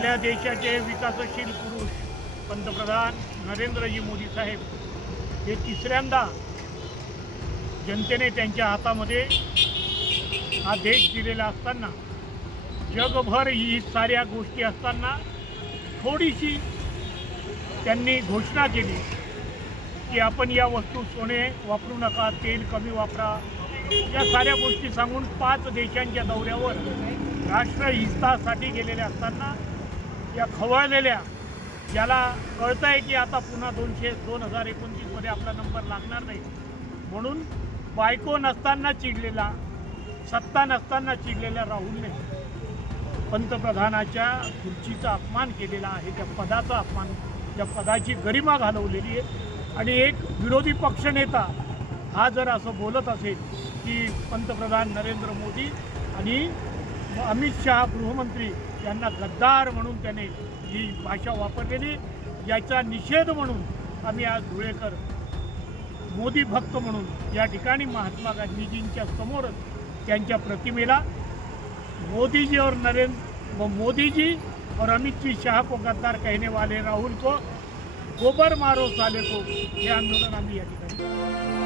आपल्या देशाचे विकासशील पुरुष पंतप्रधान नरेंद्रजी मोदी साहेब हे तिसऱ्यांदा जनतेने त्यांच्या हातामध्ये हा देश दिलेला असताना, जगभर ही साऱ्या गोष्टी असताना थोडीशी त्यांनी घोषणा केली की आपण या वस्तू सोने वापरू नका, तेल कमी वापरा, या साऱ्या गोष्टी सांगून 5 देशांच्या दौऱ्यावर राष्ट्रहितासाठी गेलेल्या असताना या खवळलेल्या, ज्याला कळतं आहे की आता पुन्हा 2029मध्ये आपला नंबर लागणार नाही म्हणून बायको नसताना चिडलेला, सत्ता नसताना चिडलेल्या राहुलने पंतप्रधानाच्या खुर्चीचा अपमान केलेला आहे, त्या पदाचा अपमान, त्या पदाची गरिमा घालवलेली आहे. आणि एक विरोधी पक्षनेता हा जर असं बोलत असेल की पंतप्रधान नरेंद्र मोदी आणि अमित शहा गृहमंत्री यांना गद्दार म्हणून त्याने ही भाषा वापरलेली, याचा निषेध म्हणून आम्ही आज धुळेकर मोदी भक्त म्हणून या ठिकाणी महात्मा गांधीजींच्या समोरच त्यांच्या प्रतिमेला मोदी जी और अमित जी शाह को गद्दार कहने वाले राहुल को गोबर मारो साले को, हे आंदोलन आम्ही या ठिकाणी